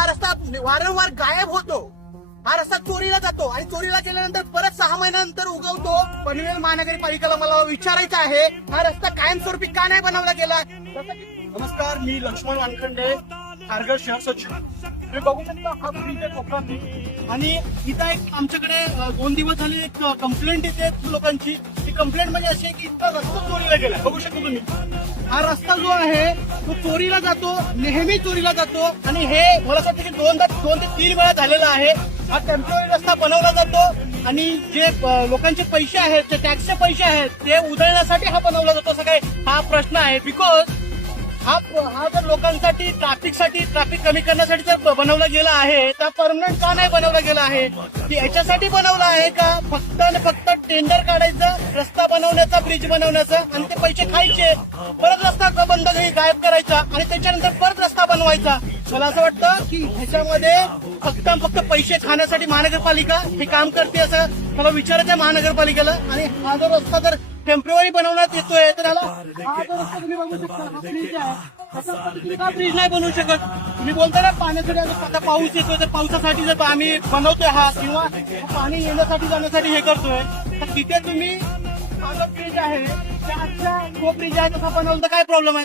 हा रस्ता वारंवार गायब होतो, हा रस्ता चोरीला जातो आणि चोरीला गेल्यानंतर परत 6 महिन्यानंतर उगवतो. पनवेल महानगरपालिकेला मला विचारायचं आहे, हा रस्ता कायमस्वरूपी का नाही बनवला गेला? नमस्कार, मी लक्ष्मण वानखंडे, खारघर शहर सचिव. तुम्ही बघू शकता हा ब्रिज आहे कोकणातली आणि इथं एक आमच्याकडे 2 दिवस झाले एक कंप्लेंट येते लोकांची. ती कंप्लेंट म्हणजे अशी आहे की इथला रस्ता चोरीला गेला. बघू शकता तुम्ही, हा रस्ता जो आहे तो चोरीला जातो, नेहमी चोरीला जातो आणि हे मला असं वाटतं की 2 ते 3 वेळा झालेला आहे. हा टेम्पररी रस्ता बनवला जातो आणि जे लोकांचे पैसे आहेत, जे टॅक्सचे पैसे आहेत ते उधळण्यासाठी हा बनवला जातो असं काय हा प्रश्न आहे. बिकॉज हा जर लोकांसाठी ट्रॅफिक कमी करण्यासाठी जर बनवला गेला आहे तर परमनंट का नाही बनवला गेला आहे? की याच्यासाठी बनवला आहे का फक्त आणि फक्त टेंडर काढायचं, रस्ता बनवण्याचा, ब्रिज बनवण्याचं आणि ते पैसे खायचे, परत रस्ता बंद गायब करायचा आणि त्याच्यानंतर परत रस्ता बनवायचा? मला असं वाटतं की ह्याच्यामध्ये फक्त पैसे खाण्यासाठी महानगरपालिका हे काम करते असं मला विचारायचं आहे महानगरपालिकेला. आणि हा जो रस्ता जर टेम्पररी बनवण्यात येतोय तर त्याला हा जो रस्ता तुम्ही बघू शकता, हा ब्रिज आहे, तसं तुम्ही का ब्रिज नाही बनवू शकत? तुम्ही बोलता ना पाण्यासाठी आता पाऊस येतोय तर पावसासाठी जर आम्ही बनवतोय हा किंवा पाणी येण्यासाठी जाण्यासाठी हे करतोय तर तिथे तुम्ही हा जो ब्रिज आहे त्याच्या तो ब्रिज आहे तसा बनवलं तर काय प्रॉब्लेम आहे?